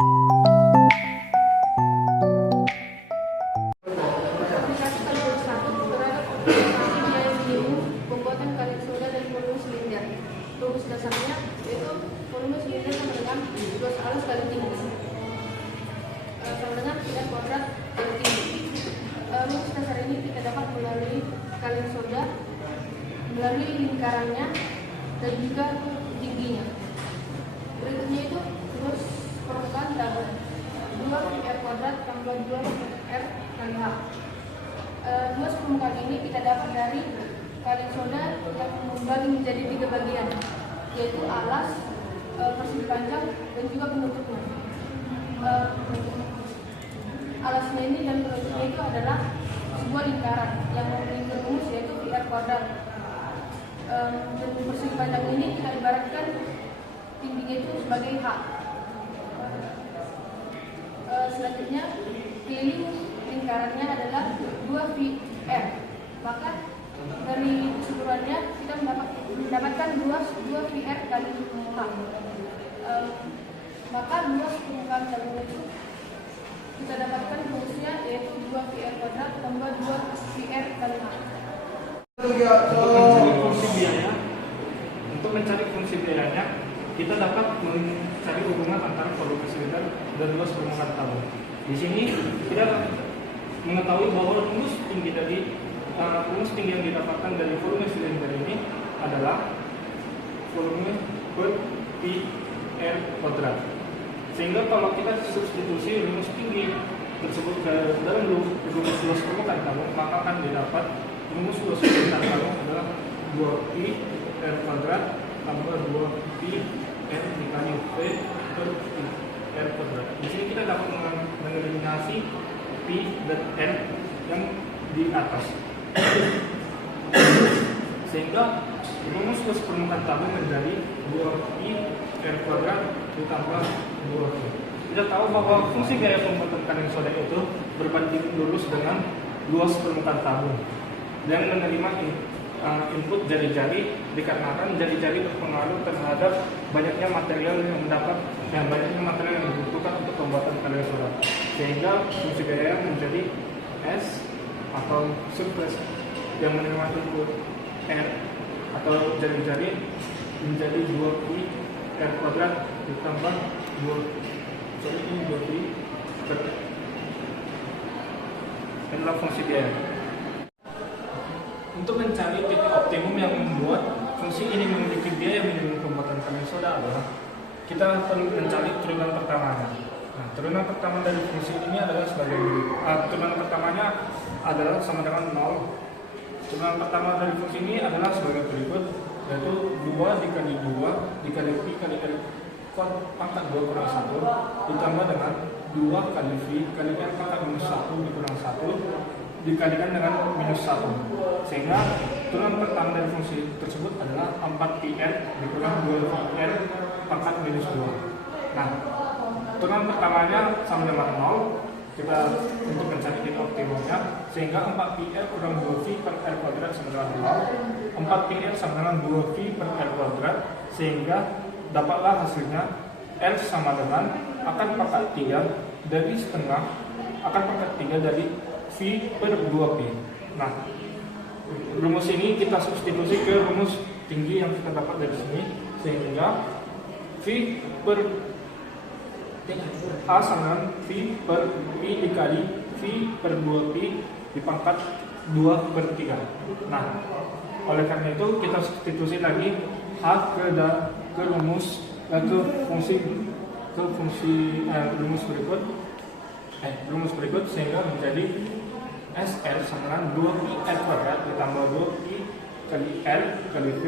Aplikasi kalkulus 1 terhadap optimasi biaya minimum pembuatan kaleng soda dari volume silinder. Rumus dasarnya yaitu volume silinder sama dengan luas alus kali tinggi sama dengan pi kuadrat kali tinggi. Rumus dasar ini kita dapat melalui kaleng soda, melalui lingkarannya dan juga tingginya. Berikutnya itu rumus permukaan tabung 2 r kuadrat tambah 2 r kali h. Rumus permukaan ini kita dapat dari kaleng soda yang membagi menjadi 3 bagian, yaitu alas, persegi panjang, dan juga penutupnya. Alasnya ini dan penutupnya itu adalah sebuah lingkaran yang memiliki rumus yaitu pi r kuadrat. Dan persegi panjang ini kita ibaratkan tingginya itu sebagai h. Selanjutnya keliling lingkarannya adalah 2 pi r. Maka dari keseluruhannya kita mendapatkan luas 2 pi r kali h. Maka luas permukaan tabung itu kita dapatkan rumusnya yaitu 2 pi r kuadrat tambah 2 pi r kali h. Untuk mencari fungsi biayanya, kita dapat mencari hubungan antara volume silinder dan luas permukaan tabung. Di sini kita mengetahui bahwa rumus tinggi yang didapatkan dari volume silinder ini adalah volume per pi r kuadrat. Sehingga kalau kita substitusi rumus tinggi tersebut ke dalam rumus luas permukaan tabung, maka akan didapat rumus luas permukaan tabung adalah 2 pi r kuadrat tambah 2 pi r dikali v per pi r kuadrat. Di sini kita dapat mengeliminasi pi dan r yang di atas, sehingga rumus luas permukaan tabung menjadi 2 pi r kuadrat ditambah 2 pi. Kita tahu bahwa fungsi biaya pembuatan kaleng soda itu berbanding lurus dengan luas permukaan tabung dan menerima input jari-jari, dikarenakan jari-jari berpengaruh terhadap banyaknya material yang dibutuhkan untuk pembuatan kaleng soda, sehingga fungsi biaya menjadi S atau surplus yang menerima input R atau jari-jari menjadi 2 pi r kuadrat ditambah 2 pi per inilah fungsi biaya. Untuk mencari titik optimum yang membuat fungsi ini memiliki biaya minimum pembuatan kaleng soda adalah kita perlu mencari turunan pertamanya. Nah, turunan pertama dari fungsi ini adalah sebagai turunan pertamanya adalah sama dengan 0. Turunan pertama dari fungsi ini adalah sebagai berikut, yaitu 2 dikali 2 dikali pi kali r pangkat 2 kurang 1 ditambah dengan 2 kali v kali r pangkat minus 1 dikurang 1 dikalikan dengan minus 1, sehingga turunan pertama dari fungsi tersebut adalah 4 pi r dikurang 2 pi r pangkat minus 2. Nah, turunan pertamanya sama dengan 0, kita untuk mencari titik optimumnya, sehingga 4 pi r kurang 2 v per r kuadrat sama dengan 0. 4 pi r sama dengan 2 v per r kuadrat, sehingga dapatlah hasilnya r sama dengan akan pangkat 3 dari setengah akan pangkat 3 dari V per 2P. Nah, rumus ini kita substitusi ke rumus tinggi yang kita dapat dari sini, sehingga V per A sama dengan V per Pi dikali V per 2Pi dipangkat 2 per 3. Nah, oleh karena itu kita substitusi lagi H ke rumus rumus berikut sehingga menjadi SR sama dengan 2 pi r kuadrat ditambah 2 pi kali r kali v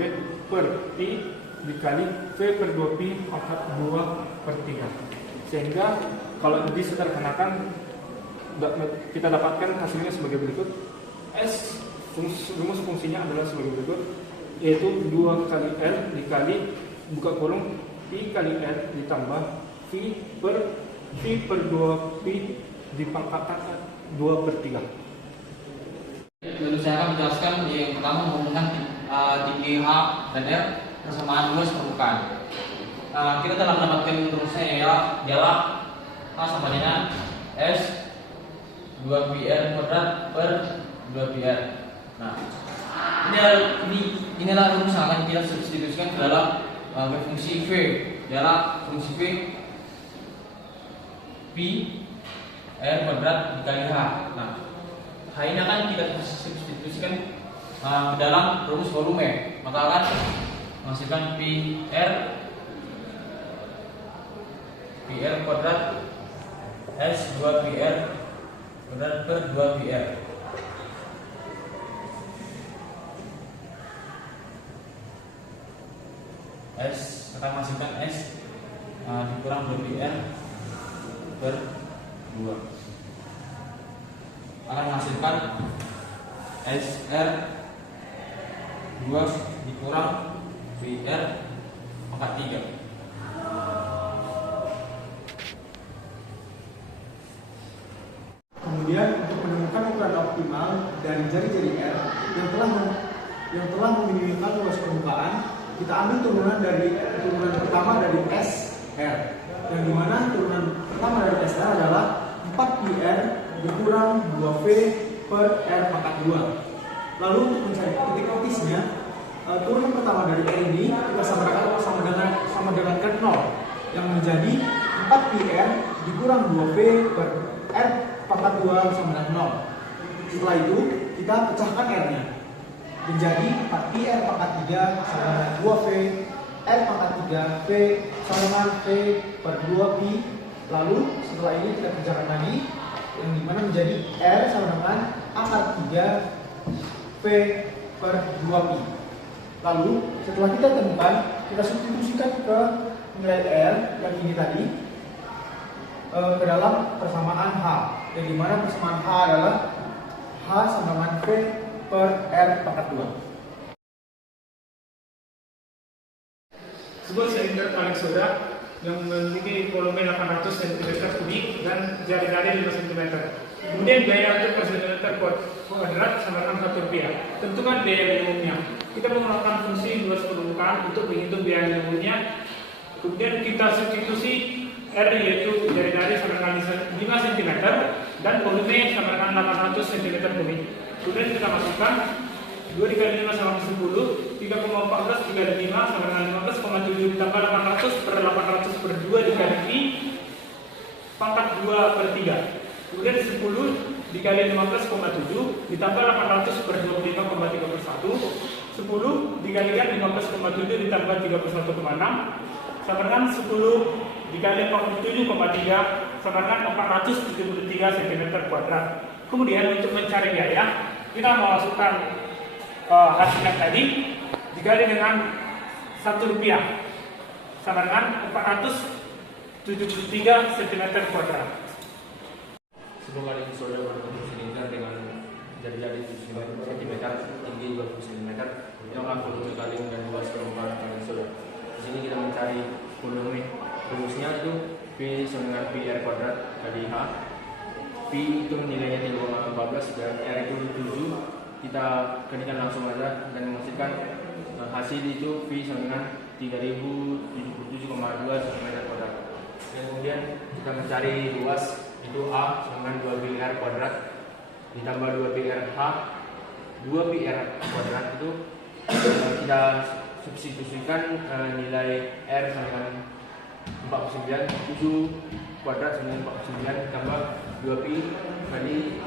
per pi dikali v per 2 pi pangkat 2 per 3. Sehingga kalau disederhanakan kita dapatkan hasilnya sebagai berikut. Rumus fungsinya adalah sebagai berikut, yaitu 2 kali r dikali buka kurung pi kali r ditambah v per 2 pi dipangkat 2 per 3. Lalu saya akan menjelaskan yang pertama menghubungkan tinggi H dan R persamaan luas permukaan. Kita telah mendapatkan rumusnya ialah H sama dengan S 2πr kuadrat per 2πr. Nah, inilah rumus yang akan kita substitusikan ke dalam fungsi V. Adalah fungsi V pi r kuadrat dikali H. Nah, H ini akan kita substitusikan ke dalam rumus volume, maka akan menghasilkan pi r kuadrat S 2πr kuadrat per 2πr. S akan menghasilkan S dikurang 2πr per 2 akan menghasilkan SR 2 dikurang PR pangkat 3. Kemudian untuk menemukan ukuran optimal dari jari-jari R yang telah meminimalkan luas permukaan, kita ambil turunan pertama dari SR, yang dimana turunan pertama dari SR adalah 4πr dikurang 2V per R pangkat 2. Lalu untuk mencari titik optisnya, turunan pertama dari R ini kita sama dengan 0, yang menjadi 4πr dikurang 2V per R pangkat 2 sama dengan 0. Setelah itu kita pecahkan R-nya menjadi 4πr pangkat 3 sama dengan 2V R pangkat 3 V sama dengan V per 2pi. Lalu setelah ini kita kerjakan lagi, yang dimana menjadi R sama dengan angka 3 V per 2pi. Lalu setelah kita temukan, kita substitusikan ke nilai R yang ini tadi ke dalam persamaan H, yang dimana persamaan H adalah H sama dengan V per R pangkat 2. Sebuah silinder kaleng soda yang memiliki volume 800 cm3 dan jari-jari 5 cm. Kemudian biaya untuk per cm kuadrat sama dengan Rp1. Tentukan biaya minimumnya. Kita menggunakan fungsi luas permukaan untuk menghitung biaya minimumnya. Kemudian kita substitusi R yaitu jari-jari sama dengan 5 cm dan volume sama dengan 800 cm3. Kemudian kita masukkan 2 dikali 5 sama 10, 3,14 dikali 5 sama dengan 15,7 ditambah 800 per 800 per 2 dikali pi pangkat 2 per 3. Kemudian 10 dikali 15,7 ditambah 800 per 25,3 per 1. 10 dikalikan 15,7 ditambah 31,6 sama dengan 10 dikali 47,3 sama dengan 473 cm2. Kemudian untuk mencari biaya, kita memasukkan hasilnya tadi dikali dengan Rp1 sama dengan 473 cm2. Sebuah kaleng soda berbentuk silinder dengan jari-jari 7 cm, tinggi 20 cm, inilah volume kaleng dan luas permukaan kaleng soda. Di sini kita mencari volume. Rumusnya itu P sama dengan PR kuadrat kali H. P itu nilainya 3,14 dan R itu 7. Kita kalikan langsung aja dan menghasilkan hasil itu V sama dengan 3077,2 cm2. Dan kemudian kita mencari luas itu A sama dengan 2πr kuadrat ditambah 2πr H. 2πr kuadrat itu kita substitusikan nilai R sama dengan 49, 7 kuadrat sama dengan 49 ditambah 2pi kali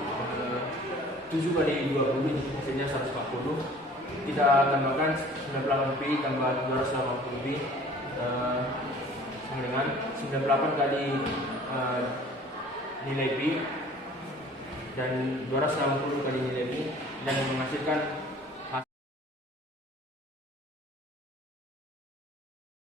7 kali 20 hasilnya 140. Kita tambahkan 98pi tambah 280pi sama dengan 98 kali nilai pi dan 260 kali nilai pi dan menghasilkan